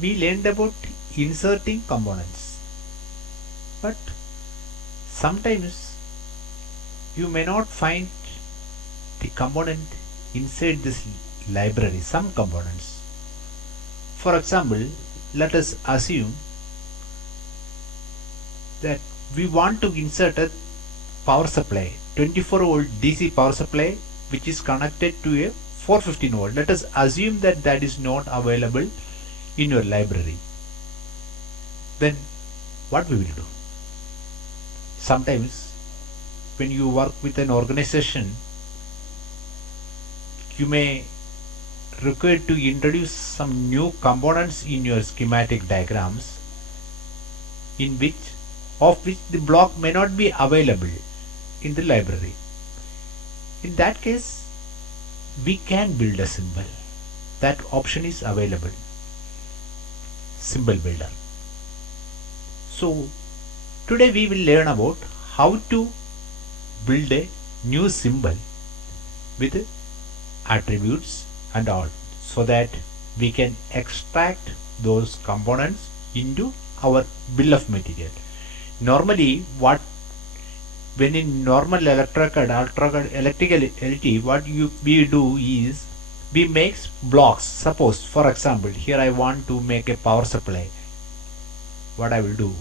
we learned about inserting components, but sometimes you may not find the component inside this library, some components. For example, let us assume that we want to insert a power supply, 24 volt DC power supply, which is connected to a 415 volt. Let us assume that that is not available in your library. Then what we will do? Sometimes when you work with an organization, you may require to introduce some new components in your schematic diagrams, in which the block may not be available in the library. In that case, we can build a symbol. That option is available. Symbol builder. So today we will learn about how to build a new symbol with attributes and all, so that we can extract those components into our bill of material. Normally, when in normal electrical LT, what we do is we make blocks. Suppose, for example, here I want to make a power supply. What I will do?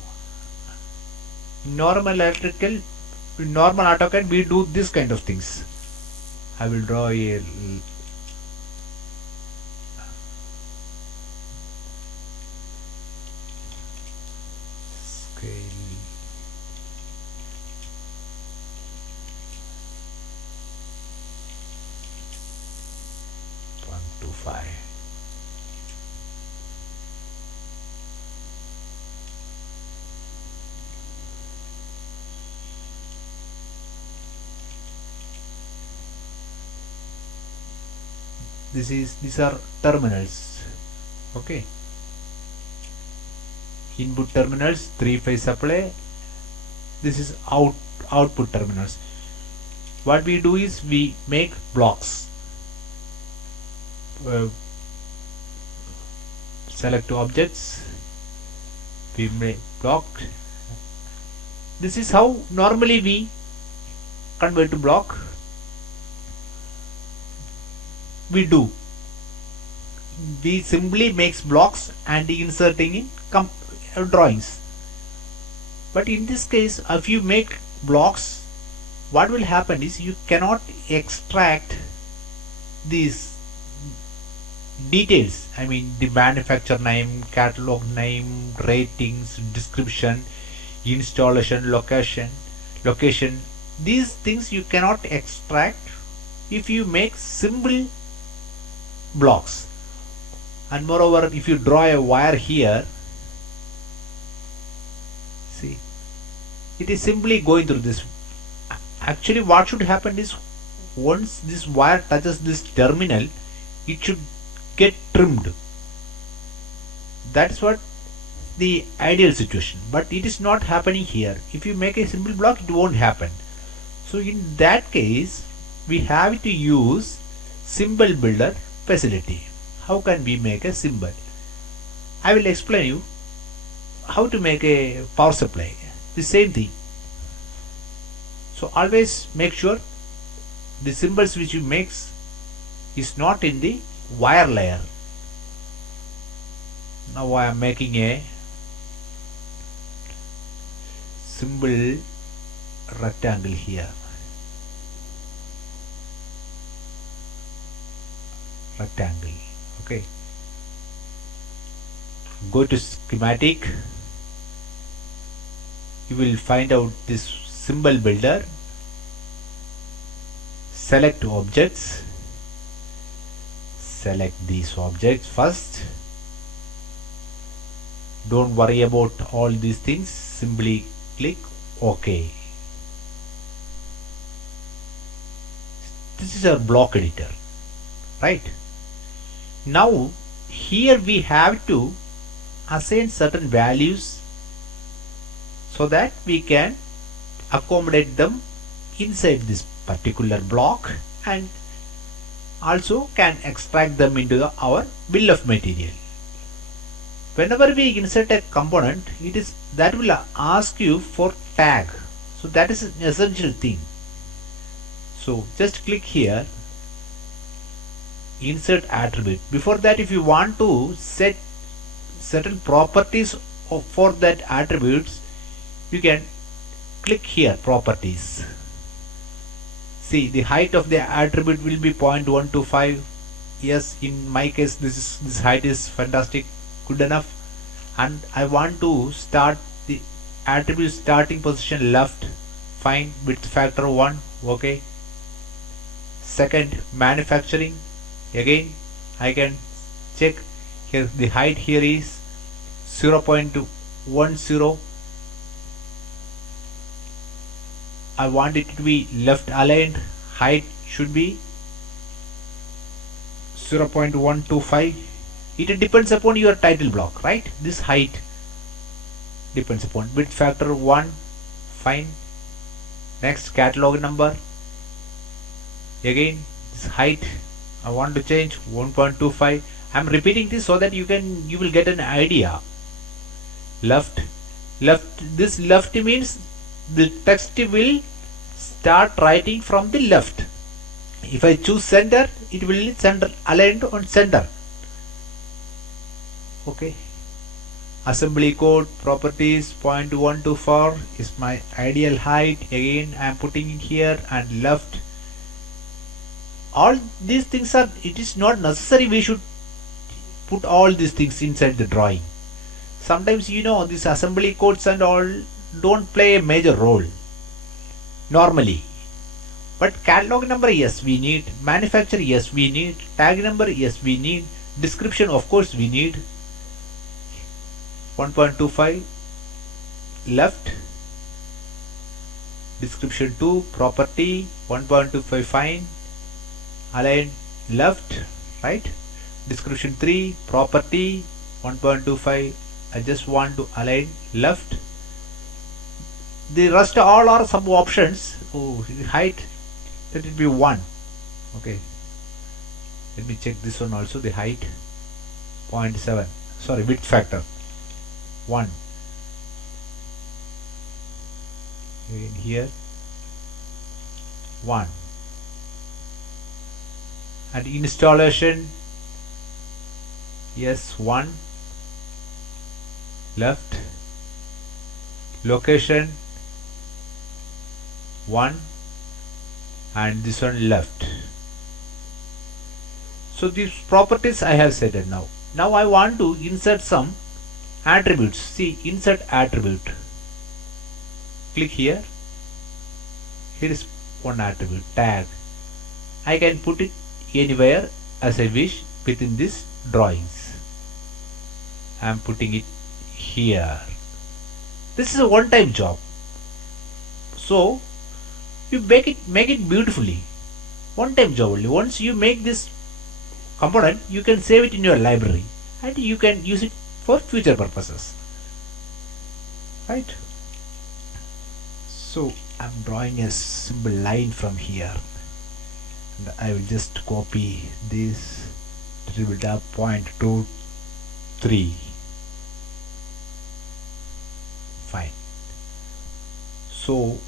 Normal AutoCAD, we do this kind of things. I will draw a scale. These are terminals. Okay. Input terminals, 3-phase supply. This is output terminals. What we do is we make blocks. Select objects. We make block. This is how normally we convert to block. We simply makes blocks and inserting in drawings. But in this case, if you make blocks, what will happen is you cannot extract these details. I mean, the manufacturer name, catalog name, ratings, description, installation, location. These things you cannot extract if you make simple blocks. And moreover, if you draw a wire here, see, it is simply going through this. Actually, what should happen is, once this wire touches this terminal, it should get trimmed. That's what the ideal situation, but it is not happening here. If you make a simple block, it won't happen. So in that case, we have to use symbol builder facility. How can we make a symbol? I will explain you how to make a power supply. The same thing. So always make sure the symbols which you make is not in the wire layer. Now I am making a symbol rectangle here. Rectangle. Okay. Go to schematic. You will find out this symbol builder. Select objects. Select these objects first. Don't worry about all these things. Simply click OK. This is our block editor, right? Now here we have to assign certain values so that we can accommodate them inside this particular block and also can extract them into our bill of material. whenever we insert a component, it is that will ask you for tag. So that is an essential thing. So just click here, insert attribute. Before that, if you want to set certain properties for that attributes, you can click here, properties. See, the height of the attribute will be 0.125. Yes, in my case this height is fantastic, good enough. And I want to start the attribute starting position left, fine, width factor 1, okay. Second, manufacturing, again I can check here, the height here is 0.10. I want it to be left aligned, height should be 0.125. It depends upon your title block, right? This height depends upon width factor 1, fine. Next, catalog number, again this height I want to change 1.25. I'm repeating this so that you will get an idea. Left, this left means the text will start writing from the left. If I choose center, it will center, aligned on center. Okay. Assembly code properties 0.124 is my ideal height. Again I am putting it here, and left. All these things are, it is not necessary we should put all these things inside the drawing. Sometimes these assembly codes and all don't play a major role normally. But catalog number, yes we need. Manufacturer, yes we need. Tag number, yes we need. Description, of course we need. 1.25 left. Description 2, property 1.25 fine, align left, right. Description 3, property 1.25, I just want to align left. The rest all are some options. Oh, height, let it be 1. Okay, let me check this one also. The height 0.7, sorry, width factor 1. In here 1. And installation, yes 1. Left. Location 1, and this one left. So these properties I have set it now. Now I want to insert some attributes. See, insert attribute. Click here. Here is one attribute, tag. I can put it anywhere as I wish within this drawings. I am putting it here. This is a one-time job. So you make it beautifully. One-time job only. Once you make this component, you can save it in your library and you can use it for future purposes. Right? So I'm drawing a simple line from here. And I will just copy this triple tap 0.23. Fine. So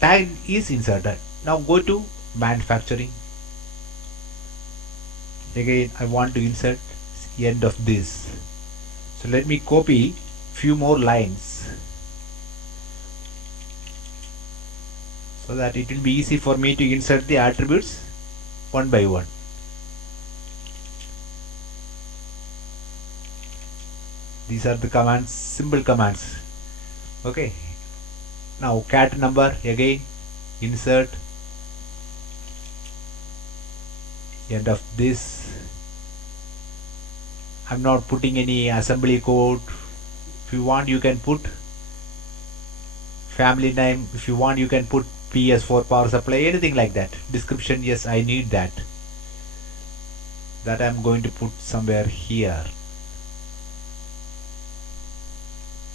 tag is inserted. Now go to manufacturing. Again I want to insert end of this. So let me copy few more lines so that it will be easy for me to insert the attributes one by one. These are the commands, simple commands. Okay. Now cat number, again insert end of this. I'm not putting any assembly code. If you want you can put family name. If you want you can put PS4 power supply, anything like that. Description, yes I need that. That I'm going to put somewhere here.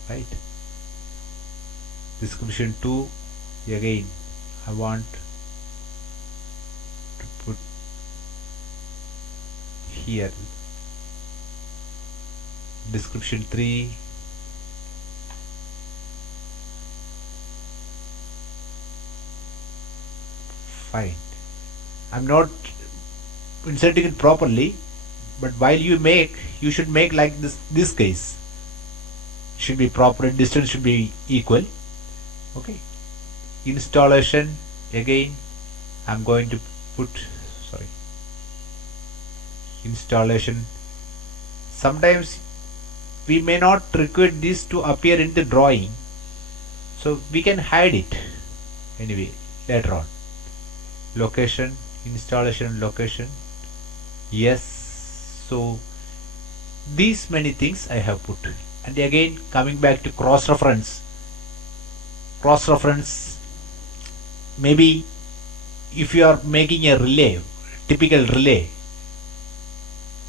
Right. Description 2, again I want to put here description 3, fine. I'm not inserting it properly, but while you should make like this case. Should be proper, distance should be equal. Okay. Installation, again I'm going to put, sorry, installation. Sometimes we may not require this to appear in the drawing, so we can hide it anyway later on. Location, installation, location, yes. So these many things I have put. And again coming back to cross reference, maybe if you are making a relay, typical relay,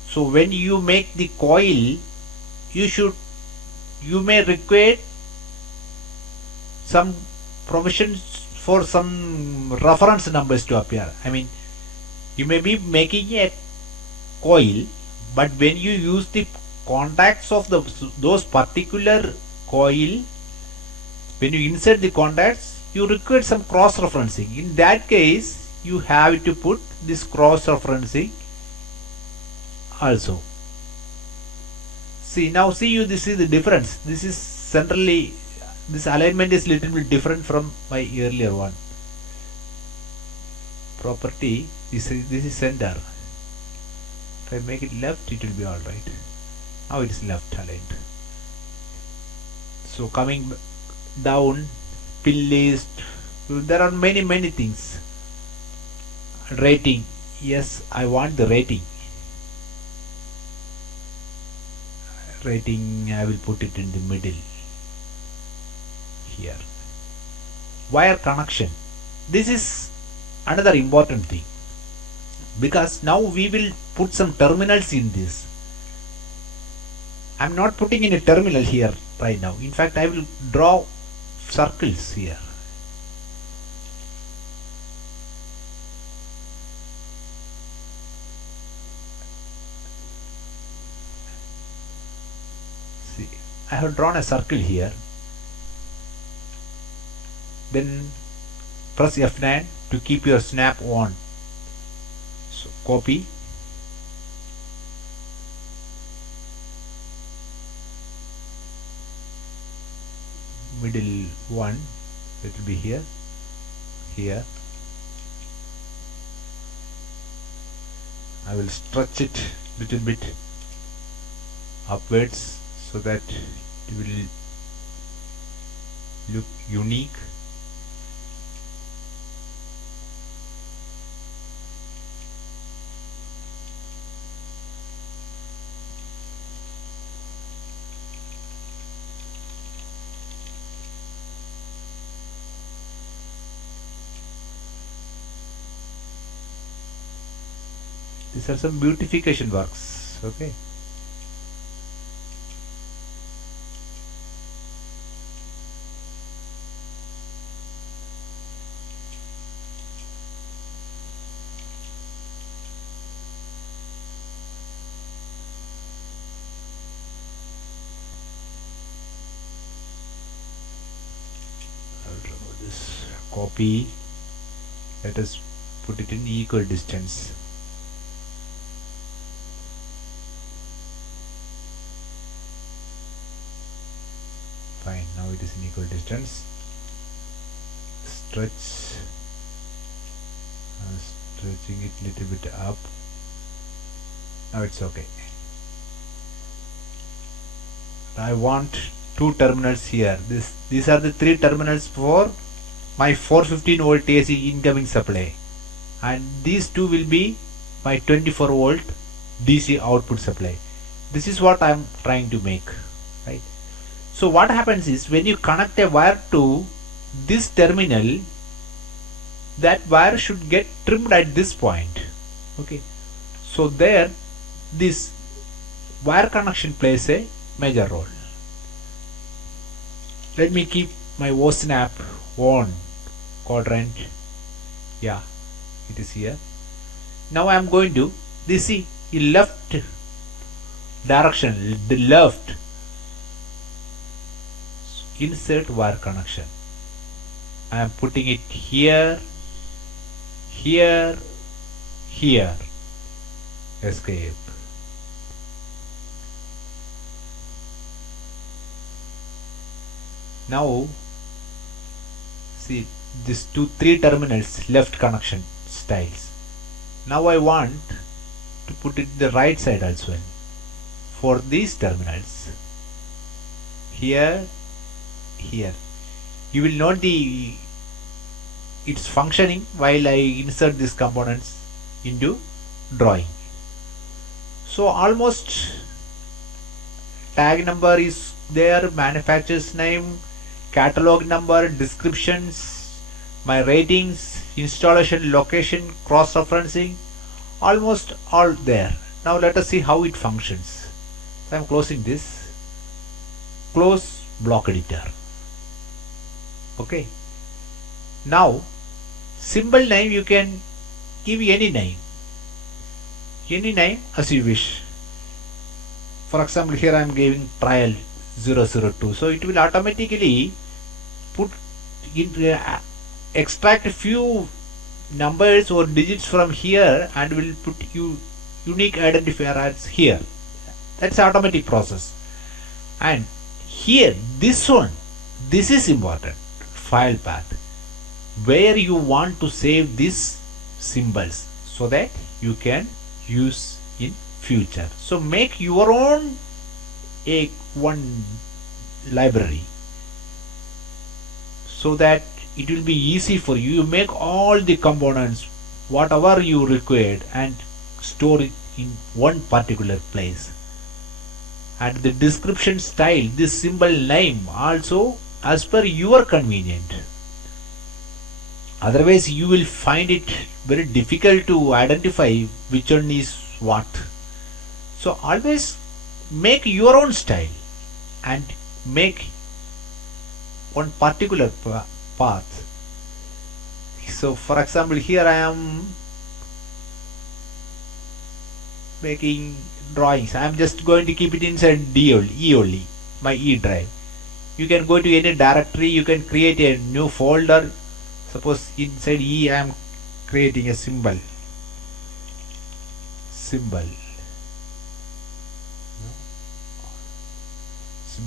so when you make the coil, you may require some provisions for some reference numbers to appear. I mean, you may be making a coil, but when you use the contacts of those particular coil, when you insert the contacts, you require some cross referencing. In that case, you have to put this cross referencing also. See, now see you, this is the difference. This is centrally, this alignment is little bit different from my earlier one. Property, this is center. If I make it left, it will be alright. Now it is left aligned. So coming down, pin list, there are many things. Rating, yes, I want the rating. Rating, I will put it in the middle here. Wire connection, this is another important thing, because now we will put some terminals in this. I'm not putting in a terminal here right now. In fact, I will draw circles here. See, I have drawn a circle here. Then press F9 to keep your snap on. So copy, middle one, it will be here. I will stretch it little bit upwards so that it will look unique. These are some beautification works. Okay. I'll remove this. Copy. Let us put it in equal distance. Fine, now it is in equal distance. Stretch, stretching it little bit up. Now it's okay. I want two terminals here. These are the three terminals for my 415 volt AC incoming supply, and these two will be my 24 volt DC output supply. This is what I am trying to make, right? So what happens is, when you connect a wire to this terminal, that wire should get trimmed at this point. Okay, so there this wire connection plays a major role. Let me keep my O snap on quadrant. Yeah, it is here. Now I am going to this, see, in left direction, the left, insert wire connection. I am putting it here, here, here. Escape. Now see these three terminals left connection styles. Now I want to put it the right side as well. For these terminals, here, here, you will note it's functioning while I insert these components into drawing. So almost tag number is there, manufacturer's name, catalog number, descriptions, my ratings, installation location, cross-referencing, almost all there. Now let us see how it functions. So I am closing this. Close block editor. Okay. Now symbol name you can give any name as you wish. For example, here I am giving trial 002, so it will automatically put in extract a few numbers or digits from here and will put you unique identifier as here. That's automatic process. And here this is important, file path, where you want to save these symbols so that you can use in future. So make your own one library so that it will be easy for you. You make all the components whatever you required and store it in one particular place. And the description style, this symbol name also as per your convenient. Otherwise you will find it very difficult to identify which one is what. So always make your own style and make one particular path. So for example, here I am making drawings. I am just going to keep it inside E only, my E drive. You can go to any directory, you can create a new folder. Suppose inside E I am creating a symbol. Symbol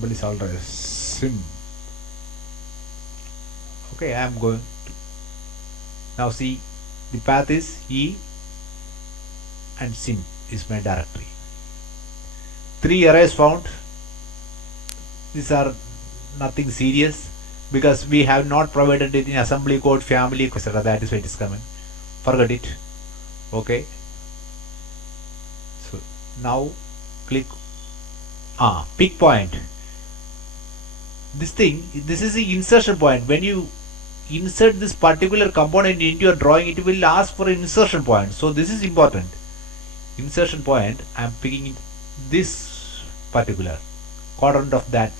is already sim. Okay, I am going to now see the path is E and sim is my directory. 3 arrays found. These are nothing serious because we have not provided it in assembly code, family, etc. That is why it is coming. Forget it. Okay. So now click pick point. This is the insertion point. When you insert this particular component into your drawing, it will ask for an insertion point. So this is important. Insertion point, I am picking this particular quadrant of that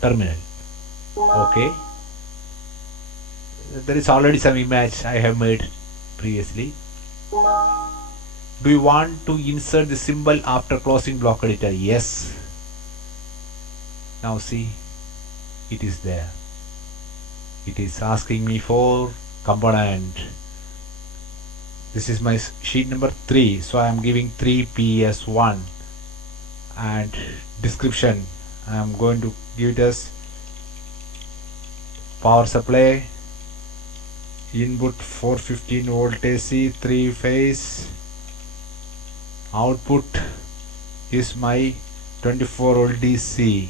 terminal. Okay. There is already some image I have made previously. Do you want to insert the symbol after closing block editor? Yes. Now see, it is there. It is asking me for component. This is my sheet number 3, so I am giving 3ps1 and description. I am going to give it as power supply, input 415 volt AC, 3 phase, output is my 24 volt DC.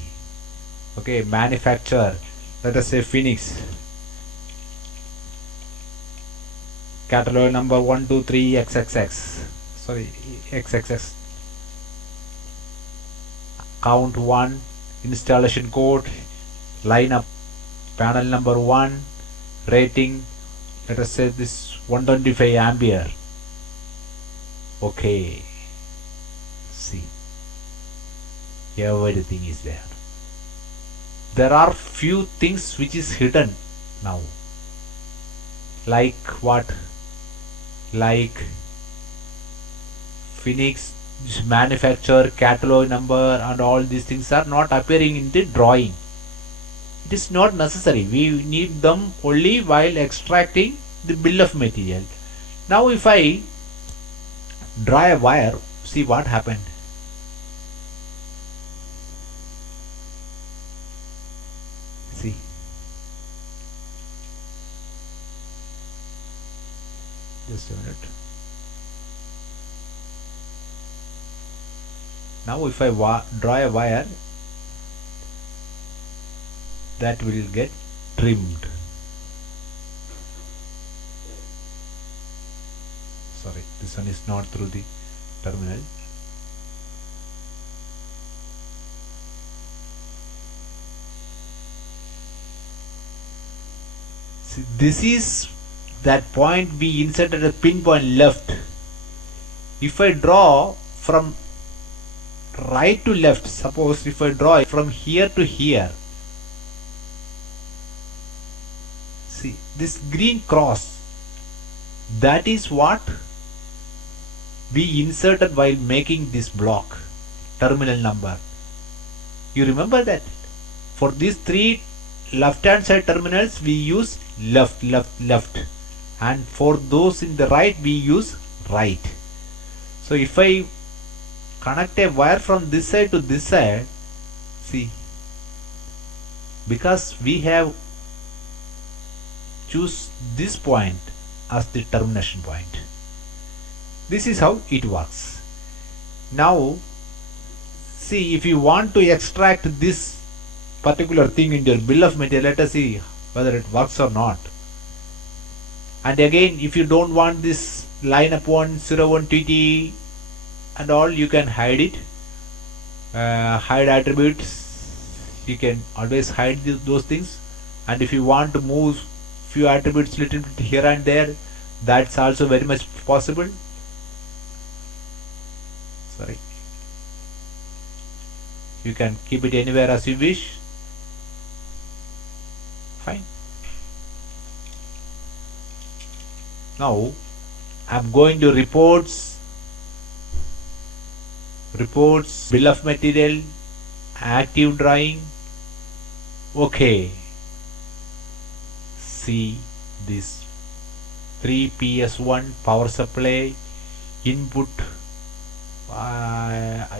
Okay, manufacturer, let us say Phoenix, catalog number 123XXX, sorry, XXX, count 1, installation code, lineup, panel number 1, rating, let us say this 125 ampere. Okay, see, everything is there. There are few things which is hidden now, like what? Like Phoenix this manufacturer, catalog number and all these things are not appearing in the drawing. It is not necessary. We need them only while extracting the bill of material. Now if I draw a wire, see what happened. See, just a minute. Now if I draw a wire, that will get trimmed. Sorry, this one is not through the terminal. See, this is that point we inserted a pinpoint left. If I draw from right to left, suppose if I draw from here to here, see this green cross, that is what we inserted while making this block terminal number. You remember that for these three left hand side terminals we use left, and for those in the right we use right. So if I connect a wire from this side to this side, see, because we have choose this point as the termination point. This is how it works. Now see, if you want to extract this particular thing in your bill of material, let us see whether it works or not. And again, if you don't want this line upon 01 TT and all, you can hide it. Hide attributes, you can always hide those things. And if you want to move few attributes little bit here and there, that's also very much possible. Sorry, you can keep it anywhere as you wish. Fine. Now I'm going to reports, bill of material, active drawing. Okay, see this 3PS1 power supply input.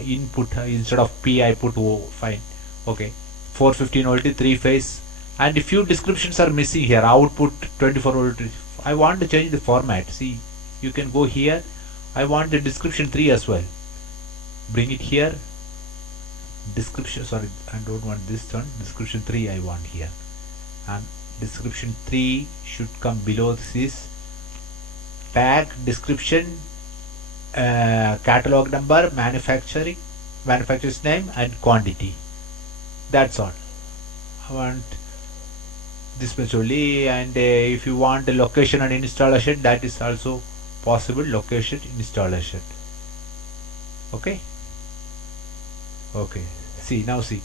Instead of P I put O. Fine. Okay, 415 volt 3 phase, and a few descriptions are missing here. Output 24 volt. I want to change the format. See, you can go here. I want the description 3 as well. Bring it here. Description, sorry, I don't want this one. Description 3 I want here, and description 3 should come below this tag description, catalog number, manufacturer's name and quantity. That's all. I want this much only. And if you want the location and installation, that is also possible. Location, installation. Okay. Okay. See, now see,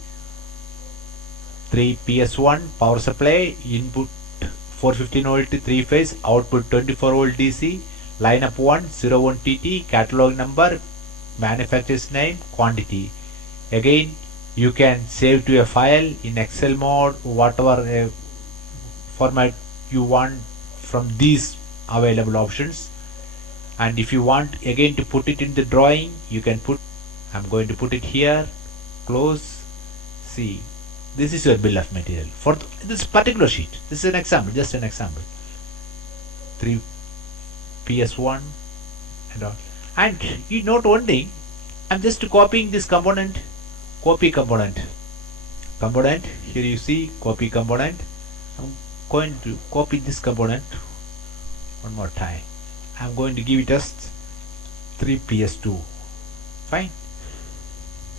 3PS1 power supply, input 415 volt 3 phase, output 24 volt DC, line up 1 01 TT, catalog number, manufacturer's name, quantity. Again, you can save to a file in Excel mode, whatever format you want from these available options. And if you want again to put it in the drawing, you can put, I'm going to put it here, close. See, this is your bill of material for this particular sheet. This is an example, just an example. 3PS1 and all. And you note one thing, I'm just copying this component, copy component. Here you see copy component. I'm going to copy this component one more time. I'm going to give it as 3PS2. Fine.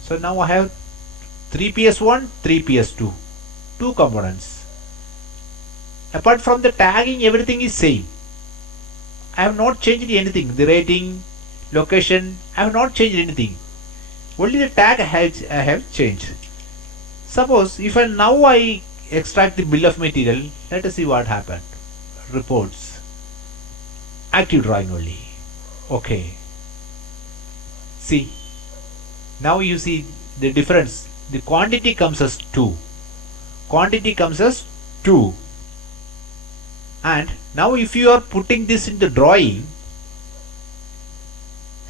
So now I have 3PS1, 3PS2, two components. Apart from the tagging, everything is same. I have not changed anything. The rating, location, I have not changed anything. Only the tag I have changed. Suppose if now I extract the bill of material, let us see what happened. Reports, active drawing only. Okay. See, Now you see the difference. The quantity comes as 2. Quantity comes as 2. And now if you are putting this in the drawing,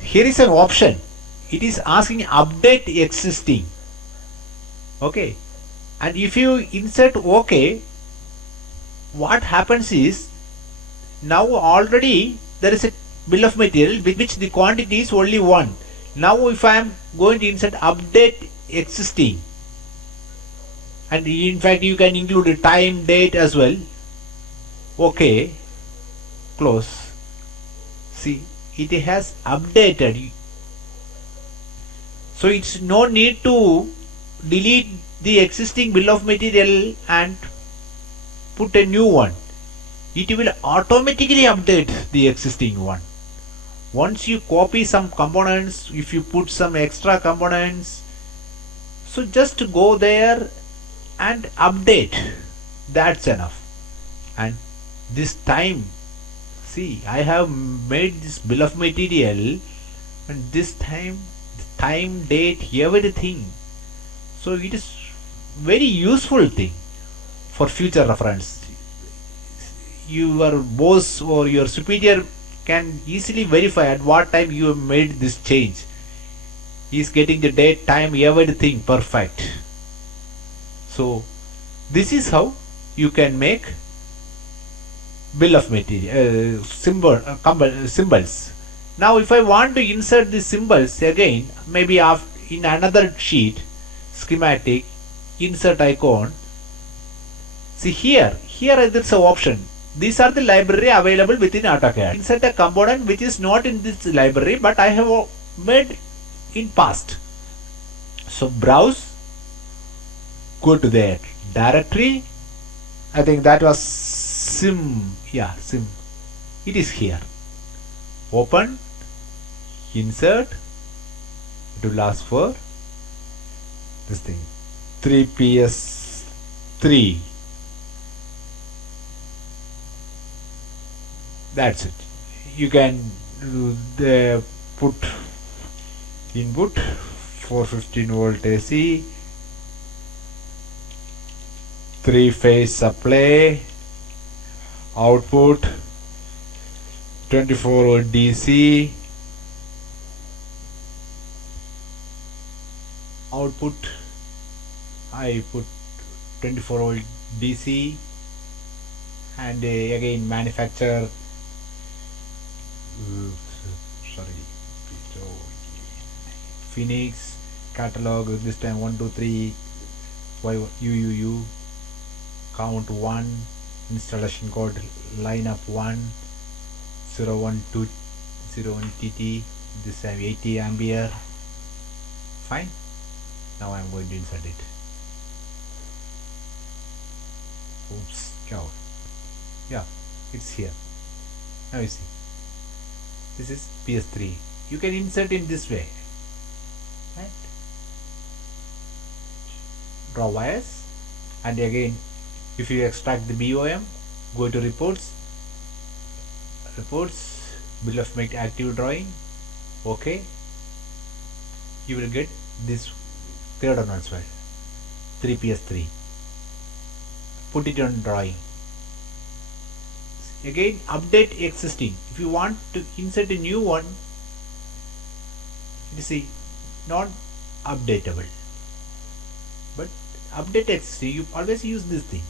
here is an option. It is asking update existing. Okay. And if you insert OK, what happens is now already there is a bill of material with which the quantity is only 1. Now if I am going to insert update existing, and in fact you can include a time, date as well. Okay, close. See, it has updated. So it's no need to delete the existing bill of material and put a new one. It will automatically update the existing one. Once you copy some components, if you put some extra components, so just go there and update. That's enough. And this time, see, I have made this bill of material, and this time, date, everything. So it is very useful thing for future reference. Your boss or your superior can easily verify at what time you have made this change. He is getting the date, time, everything perfect. So this is how you can make bill of material symbols. Now if I want to insert the symbols again, maybe in another sheet, schematic, insert icon. See here there's an option. These are the library available within AutoCAD. Insert a component which is not in this library but I have made in past. So browse, go to that directory. I think that was sim. Yeah, sim. It is here. Open, insert. It will ask for this thing 3ps3. That's it. You can put input 415 volt AC, 3-phase supply, output 24 volt DC, output I put 24 volt DC, and again manufacturer Phoenix, catalog this time 1 2 3 UUU, count 1, installation code lineup 1 0120 01 TT, this time 80 ampere. Fine. Now I am going to insert it. Oops, cow. Yeah, it's here. Now you see, this is PS3. You can insert in this way, right? Draw wires, and again if you extract the BOM, go to reports, bill of material, active drawing. Okay, you will get this third one as well, 3PS3. Put it on drawing. Again update existing. If you want to insert a new one, you see, not updatable, but update existing. You always use this thing.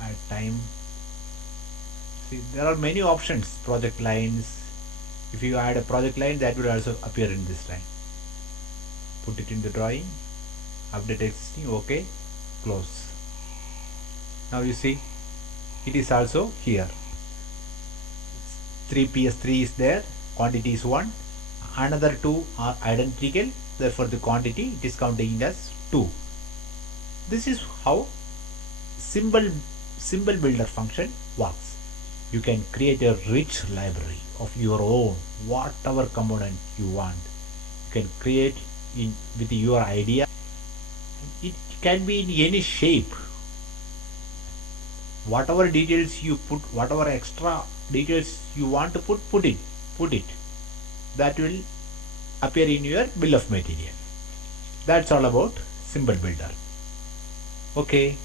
At time, see, there are many options. Project lines. If you add a project line, that will also appear in this line. Put it in the drawing. Update existing. Okay, close. Now you see, it is also here. 3PS3 is there, quantity is 1, another 2 are identical, therefore the quantity it is counting as 2. This is how symbol builder function works. You can create a rich library of your own, whatever component you want. You can create with your idea. It can be in any shape. Whatever details you put, whatever extra details you want to put it. That will appear in your bill of material. That's all about symbol builder. Okay.